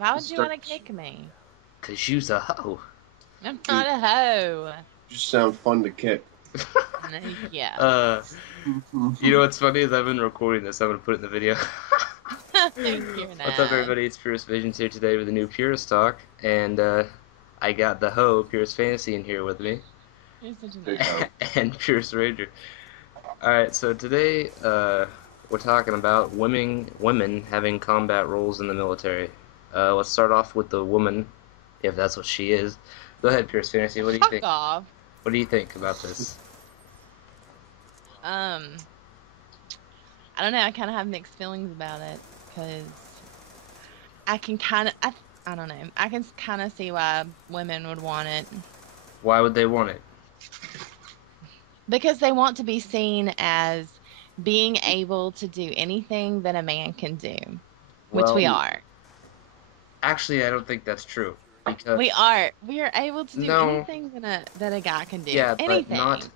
Why would you want to kick me? Cause you's a hoe. I'm not a hoe. You sound fun to kick. Yeah. You know what's funny is I've been recording this. I'm gonna put it in the video. You're What's up, nice. everybody? It's Purist Visions here today with a new Purist talk, and I got the hoe Purist Fantasy in here with me, You're such a Big nice. hoe. and Purist Ranger. All right, so today we're talking about women having combat roles in the military. Let's start off with the woman, if that's what she is. Go ahead, Purist Fantasy. What do you Fuck think? off. What do you think about this? I don't know. I kind of have mixed feelings about it because I can kind of, I don't know. I can kind of see why women would want it Why would they want it? because they want to be seen as being able to do anything that a man can do, which we Well, are. actually, I don't think that's true because We are. We are able to do No. anything that a guy can do. yeah, but Anything. not.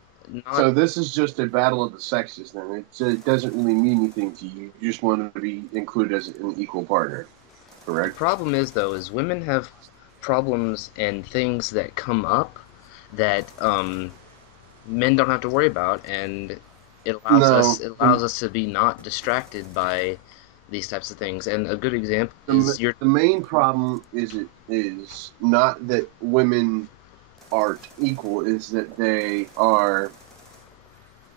So this is just a battle of the sexes then. It doesn't really mean anything to you. You just want to be included as an equal partner, The correct? problem is though, is women have problems and things that come up that men don't have to worry about, and it allows us to be not distracted by these types of things. And a good example is The main problem is not that women aren't equal, is that they are,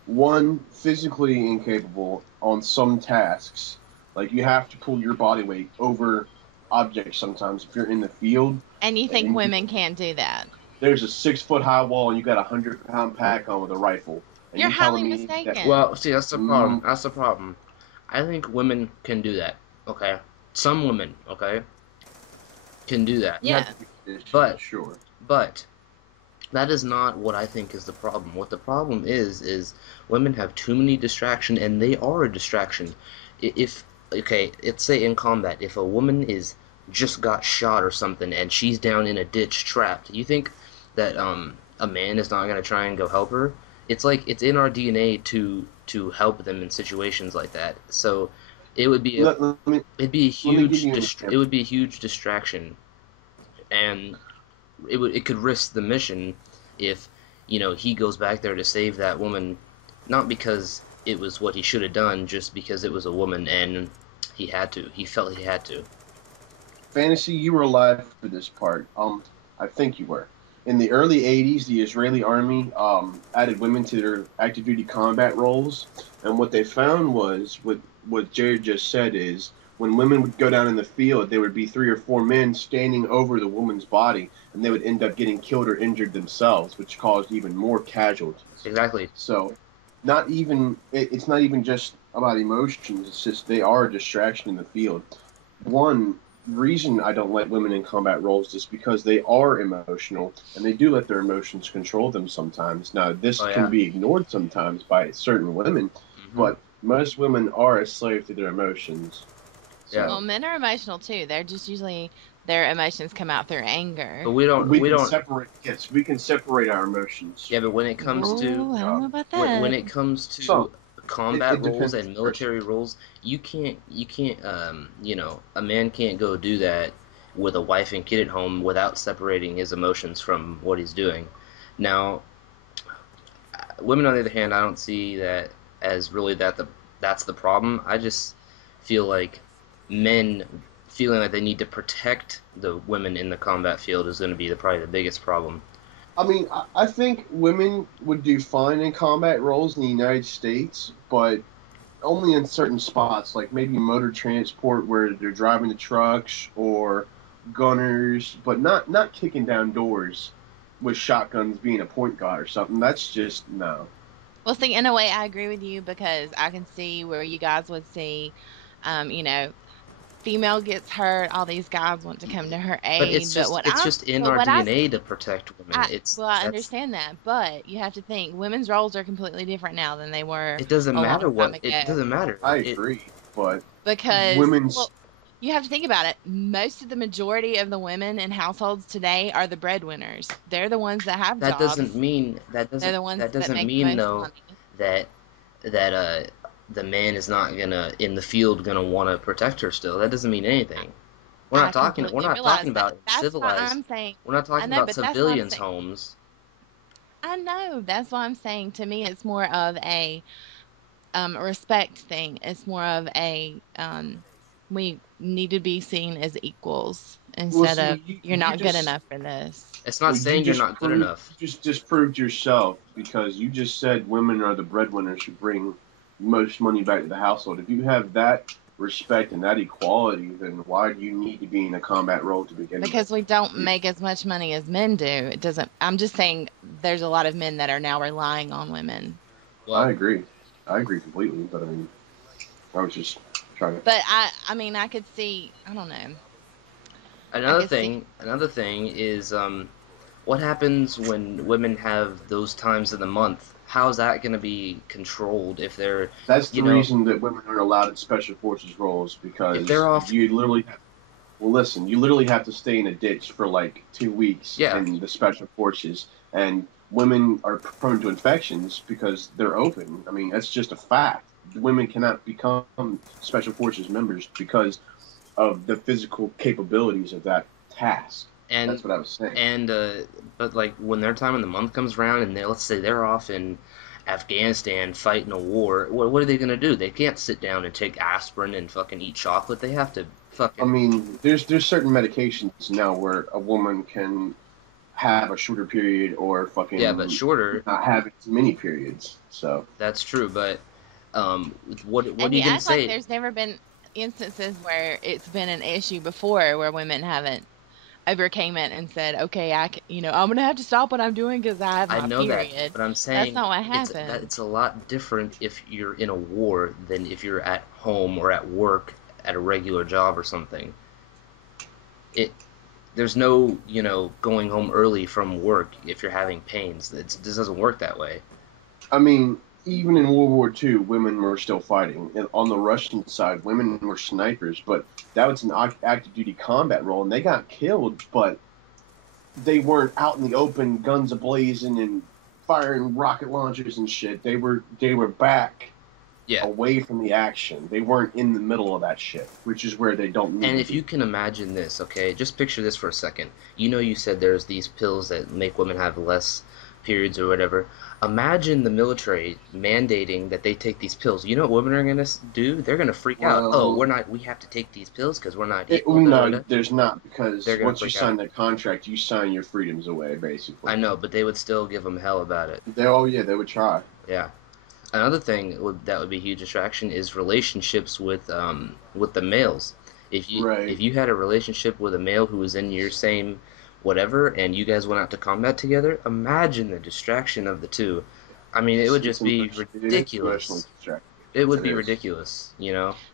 one, physically incapable on some tasks. Like, you have to pull your body weight over objects sometimes if you're in the field. And you think And- women can't do that? There's a 6-foot-high wall and you got a 100-pound pack on with a rifle. And You're highly telling me mistaken. that, well, see, that's the problem. That's the problem. I think women can do that. Okay, some women, okay, can do that. Yeah. But- sure. But that is not what I think is the problem. What the problem is women have too many distractions, and they are a distraction. If okay, let's say in combat, if a woman is just got shot or something and she's down in a ditch trapped, you think that a man is not gonna try and go help her? It's like it's in our DNA to help them in situations like that. So it would be it'd be a huge it would be a huge distraction, and it could risk the mission if he goes back there to save that woman, not because it was what he should have done, just because it was a woman and he felt he had to. Fantasy, you were alive for this part. I think you were. In the early 80s, the Israeli army added women to their active duty combat roles, and what they found was what Jared just said is when women would go down in the field, there would be 3 or 4 men standing over the woman's body, and they would end up getting killed or injured themselves, which caused even more casualties. Exactly. So, it's not even just about emotions. It's just they are a distraction in the field. One reason I don't let women in combat roles is because they are emotional, and they do let their emotions control them sometimes. Now, this can be ignored sometimes by certain women, but most women are a slave to their emotions. Yeah. Well, men are emotional too. They're just usually their emotions come out through anger. But we can separate. Yes, we can separate our emotions. Yeah, but when it comes I don't know about that. when it comes to combat roles and military roles, you can't a man can't go do that with a wife and kid at home without separating his emotions from what he's doing. Now, women on the other hand, I don't see that as really that's the problem. I just feel like men feeling like they need to protect the women in the combat field is going to be probably the biggest problem. I mean, I think women would do fine in combat roles in the United States, but only in certain spots, like maybe motor transport where they're driving the trucks, or gunners, but not kicking down doors with shotguns being a point guard or something. That's just no. Well, see, in a way, I agree with you because I can see where you guys would see, female gets hurt, all these guys want to come to her aid. But it's just in our DNA to protect women. I understand that, but you have to think women's roles are completely different now than they were. It doesn't matter it doesn't matter. I agree, but because women's. Well, you have to think about it. Most of the majority of the women in households today are the breadwinners. They're the ones that have jobs. They're the ones that doesn't make mean the most though money. that the man is not gonna in the field gonna want to protect her still. That doesn't mean anything. I We're completely not talking realize that. about in That's why civilized. I'm saying, We're not I talking know, about but that's why I'm civilians' saying, homes. I know, that's why I'm saying to me it's more of a respect thing. It's more of we need to be seen as equals Well, instead of see, you you're you not good just enough for this. It's not well, you saying you're just not good proved enough. you just disproved yourself because you just said women are the breadwinners who bring most money back to the household. If you have that respect and that equality, then why do you need to be in a combat role to begin with? Because we don't You, make as much money as men do. It doesn't, I'm just saying there's a lot of men that are now relying on women. I Well, agree. I agree completely. But I mean, I was just trying to. But I mean, I could see, I don't know. I could see another thing is what happens when women have those times of the month? How's that going to be controlled if they're, That's the you know, reason that women aren't allowed in special forces roles if they're because off? you literally well, listen, you literally have to stay in a ditch for like 2 weeks Yeah, in the special forces, and women are prone to infections because they're open. I mean, that's just a fact. Women cannot become special forces members because of the physical capabilities of that task. and That's what I was saying. and but like when their time in the month comes around and let's say they're off in Afghanistan fighting a war, what are they gonna do? They can't sit down and take aspirin and fucking eat chocolate. They have to I fucking mean, there's certain medications now where a woman can have a shorter period or yeah, but fucking shorter. not have as many periods. So That's true, but what and are you you gonna act like say? there's never been instances where it's been an issue before where women haven't overcame it and said, "Okay, I'm gonna have to stop what I'm doing because I have I my know that, period." but I'm That's saying not what it's happens. a lot different if you're in a war than if you're at home or at work at a regular job or something. It there's no, going home early from work if you're having pains. This doesn't work that way. I mean, even in World War II, women were still fighting. And on the Russian side, women were snipers, but that was an active duty combat role, and they got killed, but they weren't out in the open, guns ablazing and firing rocket launchers and shit. They were back Yeah. away from the action. They weren't in the middle of that shit, which is where they don't need And to if you be. can imagine this, okay, just picture this for a second. You said there's these pills that make women have less periods or whatever. Imagine the military mandating that they take these pills. You know what women are going to do? They're going to freak out. Oh, Well, we have to take these pills because we're not it, equal. well, Da, da, no, da. there's not They're because going to once you freak sign out. that contract, you sign your freedoms away, I basically. know, but they would still give them hell about it. Oh yeah, they would try. Yeah. Another thing that would be a huge distraction is relationships with the males. If Right. you had a relationship with a male who was in your same whatever and you guys went out to combat together, imagine the distraction of the two. I mean, it would just be It is emotionally ridiculous. distracting. It would It be is. ridiculous.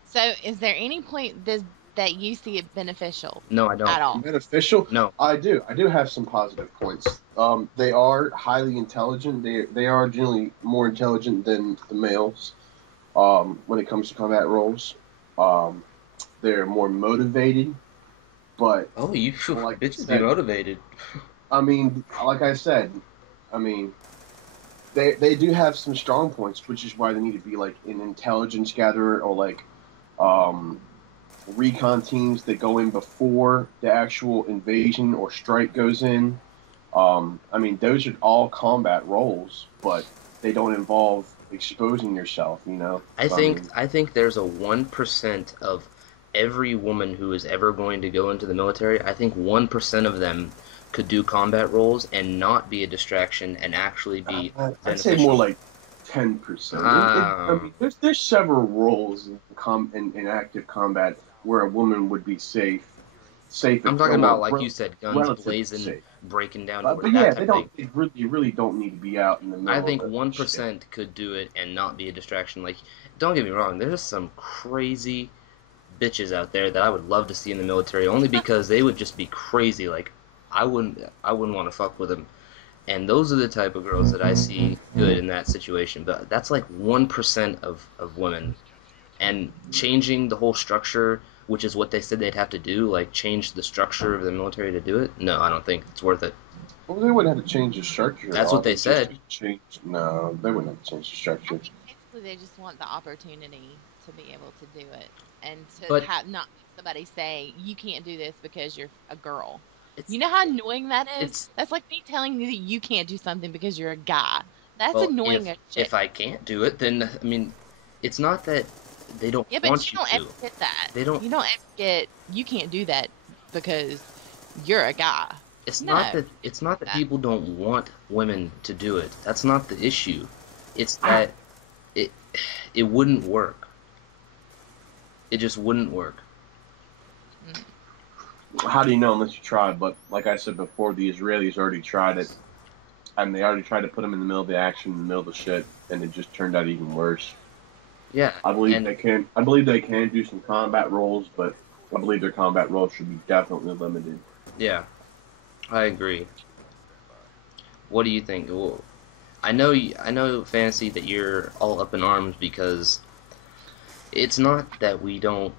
So, is there any point that you see it beneficial No, I don't. at all? Beneficial? No. I do. I do have some positive points. They are highly intelligent. They are generally more intelligent than the males. When it comes to combat roles, um, they're more motivated. But Oh, you like I bitches be said, motivated. I mean, like I said, I mean, they do have some strong points, which is why they need to be like an intelligence gatherer or like um, recon teams that go in before the actual invasion or strike goes in. I mean, those are all combat roles, but they don't involve exposing yourself, you know? I So, I think mean, I think there's a 1% of every woman who is ever going to go into the military. I think 1% of them could do combat roles and not be a distraction and actually be I'd say more beneficial. like 10%. I Uh, mean, there's several roles in active combat where a woman would be safe, I'm talking about well, like you said, guns relatively blazing, safe. breaking down But doors, but that yeah, type of thing. they really don't need to be out in the I middle of think the shit. 1% could do it and not be a distraction. Like, don't get me wrong, there's some crazy bitches out there that I would love to see in the military only because they would just be crazy. Like I wouldn't want to fuck with them. And those are the type of girls that I see good in that situation. But that's like 1% of women. And changing the whole structure, which is what they said they'd have to do, like change the structure of the military to do it. No, I don't think it's worth it. Well, they wouldn't have to change the structure at That's all. what they They just said. change. No, they wouldn't have to change the I structure. think basically they just want the opportunity to be able to do it and to But have not be somebody say you can't do this because you're a girl. It's You know how annoying that is? it's That's like me telling you that you can't do something because you're a guy. That's well, annoying as shit. if I can't do it, then I mean, it's not that they don't Yeah, but want you you don't ever to. get that. They don't. You don't ever get you can't do that because you're a guy. No, It's not that that. people don't want women to do it. That's not the issue. It's that it it wouldn't work. It just wouldn't work. Mm. How do you know unless you try? But like I said before, the Israelis already tried it, and they already tried to put them in the middle of the action, in the middle of the shit, and it just turned out even worse. Yeah, I believe and they can. I believe they can do some combat roles, but I believe their combat roles should be definitely limited. yeah, I agree. What do you think? Well, I know, Fantasy, that you're all up in arms because it's not that we don't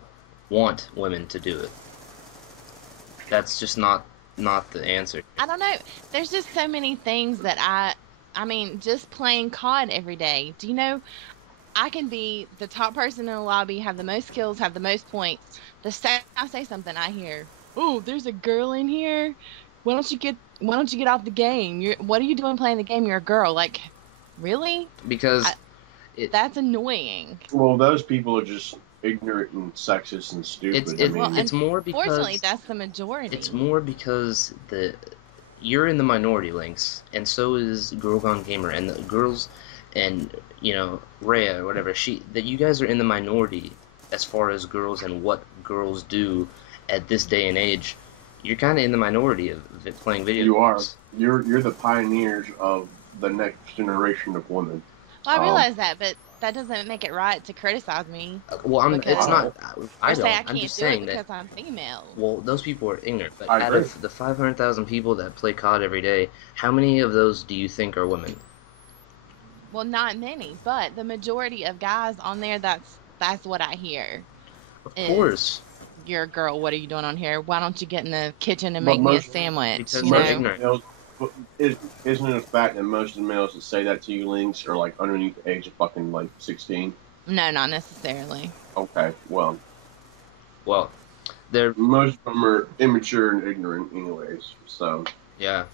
want women to do it. That's just not the answer. I don't know. There's just so many things that I mean, just playing COD every day. Do you know I can be the top person in the lobby, have the most kills, have the most points. The second I say something, I hear, "Oh, there's a girl in here. Why don't you get off the game? What are you doing playing the game? You're a girl." Like, really? Because I, it that's annoying. Well, those people are just ignorant and sexist and it's stupid. I it, Well, mean, it's more unfortunately, because that's the majority. the you're in the minority, Links, and so is Girl Gone Gamer, and the girls, and Rhea or whatever, she that you guys are in the minority as far as girls and what girls do at this day and age. You're kind of in the minority of playing video you are. games. You're the pioneers of the next generation of women. Well, I Um, realize that, but that doesn't make it right to criticize me Well, it's because, I, not. I or say don't. I I'm can't just do it saying that. because I'm female. Well, those people are ignorant. But I out agree. of the 500,000 people that play COD every day, how many of those do you think are women? Well, not many, but the majority of guys on there, that's what I hear Of is course, you're a girl. What are you doing on here? Why don't you get in the kitchen and But make me a most sandwich? because You they're most know? ignorant. males, but isn't it a fact that most of the males that say that to you, links, are like underneath the age of fucking like 16? No, not necessarily. Okay, well, Well, they're most of them are immature and ignorant, anyways. So yeah.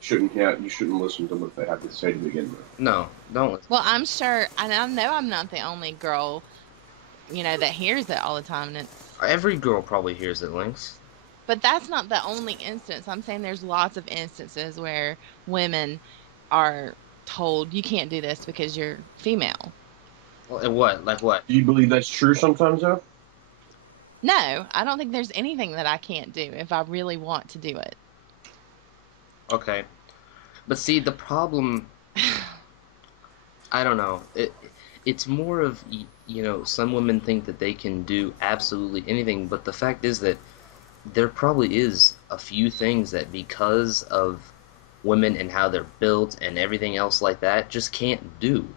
you shouldn't listen to what they have to say to begin with. No, don't listen. Well, I'm sure, and I know I'm not the only girl, that hears it all the time, and Every girl probably hears it, Links. but that's not the only instance. I'm saying there's lots of instances where women are told you can't do this because you're female. Well, and what? Like what? Do you believe that's true sometimes, though? No, I don't think there's anything that I can't do if I really want to do it. Okay, but see, the problem. I don't know. It's more of some women think that they can do absolutely anything, but the fact is that there probably is a few things that because of women and how they're built and everything else like that just can't do.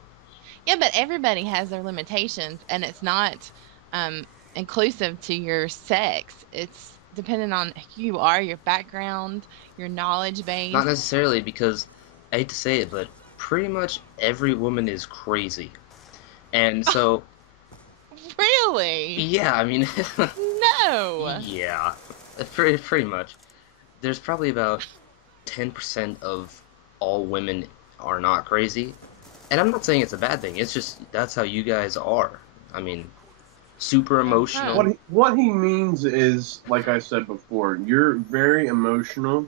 Yeah, but everybody has their limitations, and it's not um, inclusive to your sex. It's dependent on who you are, your background, your knowledge Not base. necessarily because I hate to say it, but pretty much every woman is crazy. And so, Really? yeah, I mean, No. yeah, pretty much. There's probably about 10% of all women are not crazy. And I'm not saying it's a bad thing. It's just that's how you guys are. I mean, super Uh-huh. emotional. What he means is, like I said before, you're very emotional,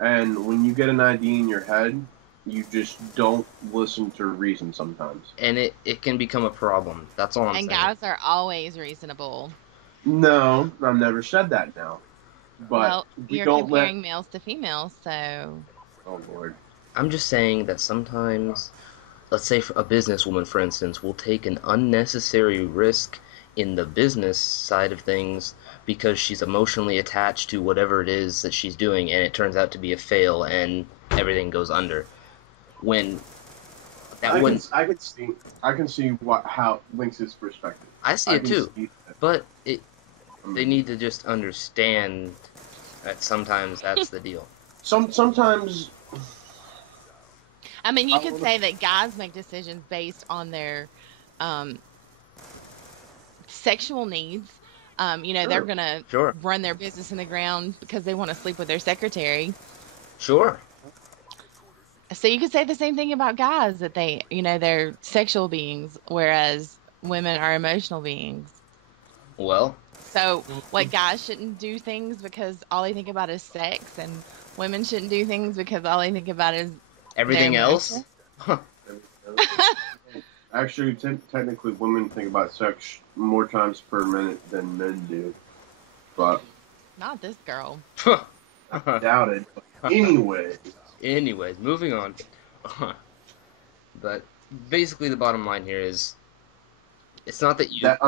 and when you get an idea in your head, you just don't listen to reason sometimes. And it can become a problem. That's all I'm And saying. guys are always reasonable. No, I've never said that now. But Well, we you're don't let. comparing males to females, so Oh Lord. I'm just saying that sometimes, let's say a businesswoman, for instance, will take an unnecessary risk in the business side of things because she's emotionally attached to whatever it is that she's doing, and it turns out to be a fail, and everything goes under. When that when I can see what how links his perspective. I see I it can too, see that. but they Um, need to just understand that sometimes that's the deal. sometimes I mean, I you could want say that guys make decisions based on their um, sexual needs, They're Sure. gonna Sure. run their business in the ground because they want to sleep with their secretary. Sure. So you could say the same thing about guys that they're sexual beings, whereas women are emotional beings. Well, So what guys shouldn't do things because all they think about is sex, and women shouldn't do things because all they think about is their everything else? emotion. Huh. Actually, technically, women think about sex more times per minute than men do, but Not this girl. I doubt it. But anyway, Anyways, moving on. But basically, the bottom line here is it's not that you. that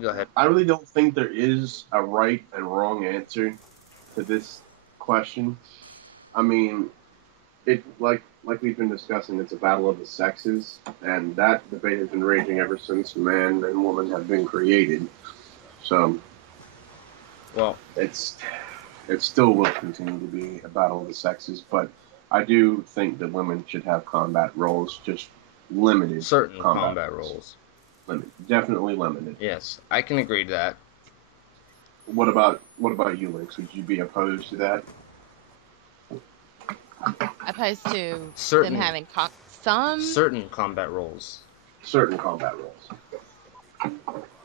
Go ahead. I really don't think there is a right and wrong answer to this question. I mean, it like we've been discussing, it's a battle of the sexes, and that debate has been raging ever since man and woman have been created. So Well, it's it still will continue to be a battle of the sexes, but I do think that women should have combat roles, just limited certain combat roles. roles. Definitely limited. Yes, I can agree to that. What about you, Lynx? Would you be opposed to that? Opposed to them Certain having some. certain combat roles. Certain combat roles.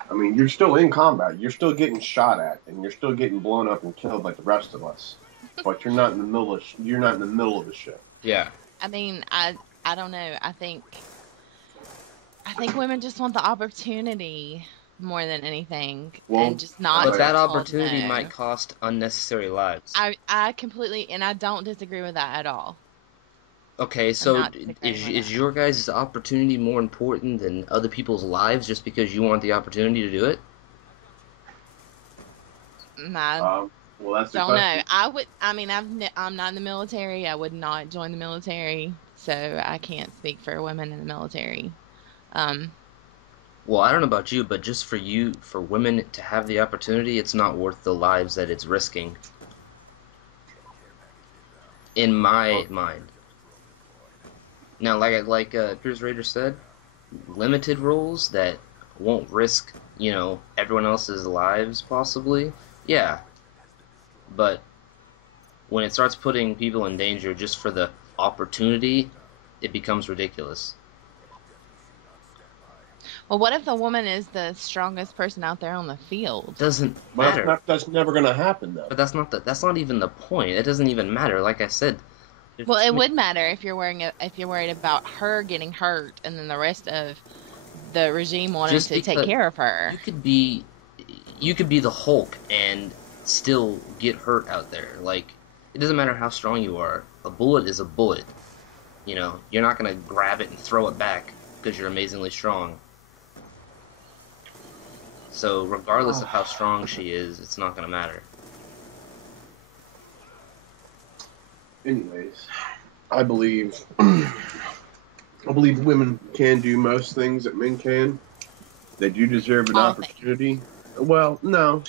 I mean, you're still in combat. You're still getting shot at, and you're still getting blown up and killed like the rest of us. But you're not in the middle of the ship. Yeah. I mean, I don't know. I think women just want the opportunity more than anything, Well, and just not But to that be told opportunity no. might cost unnecessary lives. I completely, and I don't disagree with that at all. Okay, I'm so not disagreeing with is that. your guys' opportunity more important than other people's lives just because you want the opportunity to do it? I well, that's the don't know. question. I mean, I'm not in the military. I would not join the military, so I can't speak for women in the military. Um, Well, I don't know about you, but just for women to have the opportunity, it's not worth the lives that it's risking, in my Well, mind. Now, like Piers Raider said, limited roles that won't risk, everyone else's lives possibly. Yeah, but when it starts putting people in danger just for the opportunity, it becomes ridiculous. well, what if the woman is the strongest person out there on the field? Doesn't but matter. that's never going to happen though. But that's not even the point. It doesn't even matter. Like I said, there's Well, too it many- would matter if you're worried about her getting hurt, and then the rest of the regime wanted just to take because care of her. you could be you could be the Hulk and still get hurt out there. Like it doesn't matter how strong you are. A bullet is a bullet. You're not gonna grab it and throw it back because you're amazingly strong. So regardless of how strong she is, it's not gonna matter. Anyways, I believe women can do most things that men can. They do deserve an All things. opportunity. Well, no,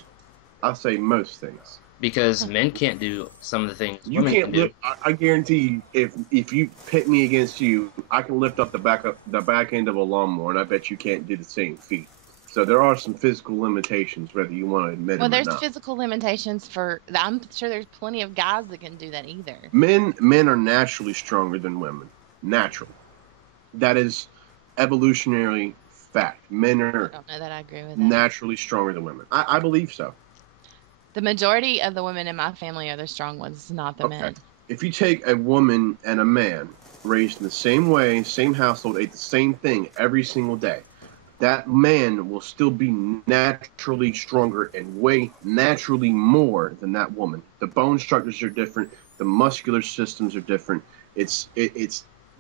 I'll say most things. Because men can't do some of the things You women can can't do. lift. I guarantee you, if you pit me against you, I can lift up the back end of a lawnmower, and I bet you can't do the same feat. So there are some physical limitations, whether you want to admit Well, them or there's not. physical limitations for. I'm sure there's plenty of guys that can do that either. Men are naturally stronger than women. Natural. That is evolutionary fact. Men I are don't know that I agree with that. naturally stronger than women. I believe so. The majority of the women in my family are the strong ones, not the Okay. men. If you take a woman and a man raised in the same way, same household, ate the same thing every single day, that man will still be naturally stronger and weigh naturally more than that woman. The bone structures are different. The muscular systems are different. It's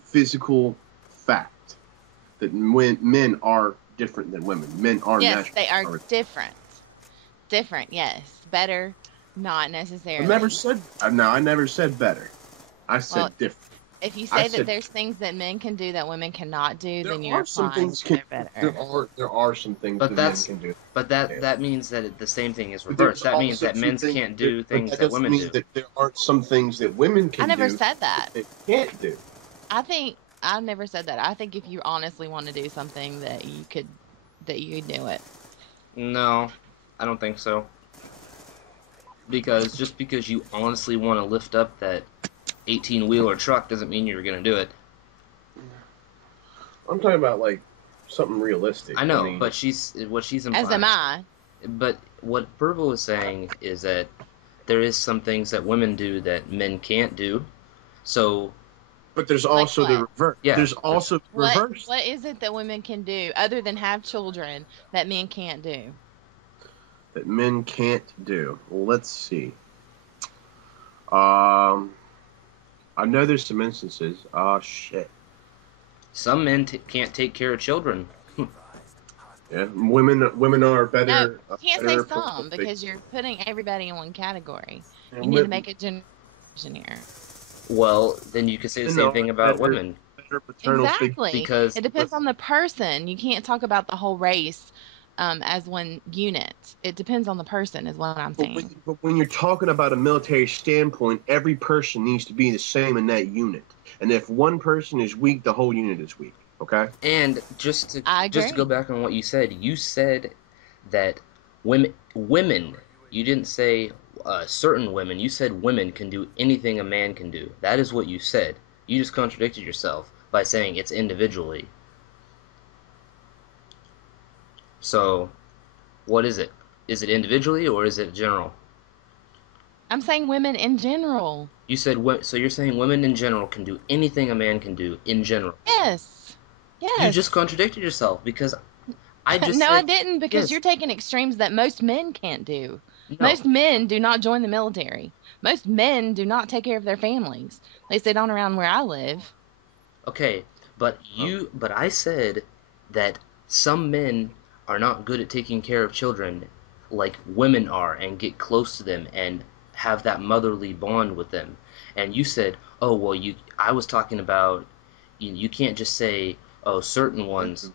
physical fact that men are different than women. Men are Yes, naturally they are stronger. different. Different, yes. Better, not I necessarily. never said no. I never said better. I said Well, different. if you I say that said there's things that men can do that women cannot do, there then you're are some applying things that can they're better. there are some things But that men that's can do. but that means that the same thing is But there's reversed. That means also that some men things can't do but things that that doesn't women mean do. that there aren't some things that women I can never do said that. that they can't do. I never said that. I think if you honestly want to do something that you could do it. No, I don't think so. Because just because you honestly want to lift up that 18-wheeler truck doesn't mean you're going to do it. I'm talking about like something I realistic. I know, mean, but what she's As am implying. I. But what Purple is saying is that there is some things that women do that men can't do. So, but there's Like also the what? reverse. yeah, There's also the What reverse what is it that women can do other than have children that men can't do? that men can't do. Well, let's see. Um, I know there's some instances. Oh shit. some men can't take care of children. Yeah, women are No, you can't say better some equipped. because you're putting everybody in one category. You And need to make a generalization here. Well, then you could say the women same are thing about better women paternal figures. Exactly. because It depends on the person. You can't talk about the whole race as one unit. It depends on the person, is what I'm saying. But when you're talking about a military standpoint, every person needs to be the same in that unit. And if one person is weak, the whole unit is weak. Okay. and I just to go agree. back on what you said that women you didn't say certain women, you said women can do anything a man can do. That is what you said. You just contradicted yourself by saying it's individually. So, what is it? Is it individually or is it general? I'm saying women in general. You said so you're saying women in general can do anything a man can do in general. Yes. You just Yes. contradicted yourself because I just No, I said didn't because yes. you're taking extremes that most men can't do. No. Most men do not join the military. Most men do not take care of their families. At least they don't around where I live. Okay, but I said that some men are not good at taking care of children like women are and get close to them and have that motherly bond with them. And you said, "Oh, well, I was talking about you can't just say, oh, certain ones."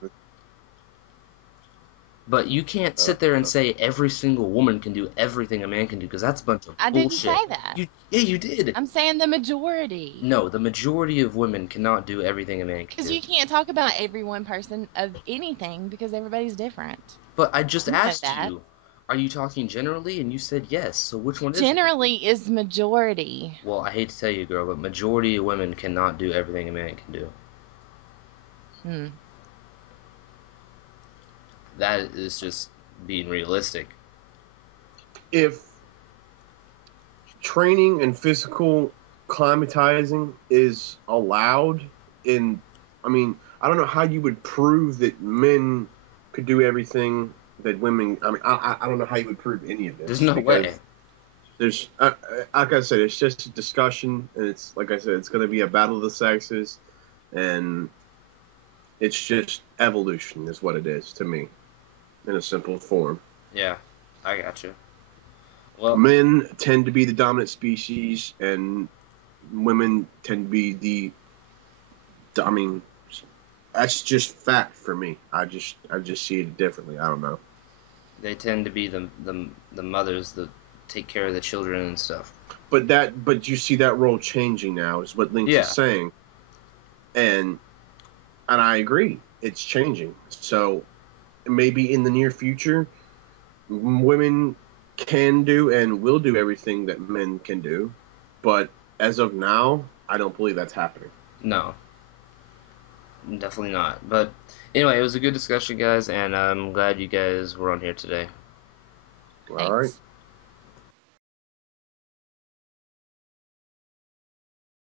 But you can't Uh, sit there and say every single woman can do everything a man can do because that's a bunch of I didn't bullshit. say that. Yeah, you did. I'm saying the majority. No, the majority of women cannot do everything a man can Because do. you can't talk about every one person of anything because everybody's different. But I just You know asked that. you, are you talking generally? And you said yes. So which one is it? Generally is majority. Well, I hate to tell you, girl, but majority of women cannot do everything a man can do. Hmm. That is just being realistic. if training and physical climatizing is allowed in, I mean, I don't know how you would prove that men could do everything that women. I mean, I don't know how you would prove any of There's this no because way. there's, like I said, it's just a discussion, and it's like I said, it's going to be a battle of the sexes, and it's just evolution is what it is to me in a simple form. Yeah, I got you. Well, Men tend to be the dominant species, and women tend to be I mean, that's just fact for me. I just see it differently. I don't know. they tend to be the mothers that take care of the children and stuff. But you see that role changing now is what Lynx is Yeah. saying, and I agree. It's changing. So maybe in the near future, women can do and will do everything that men can do, but as of now, I don't believe that's happening. No, definitely not. But anyway, it was a good discussion, guys, and I'm glad you guys were on here today. All right. Thanks.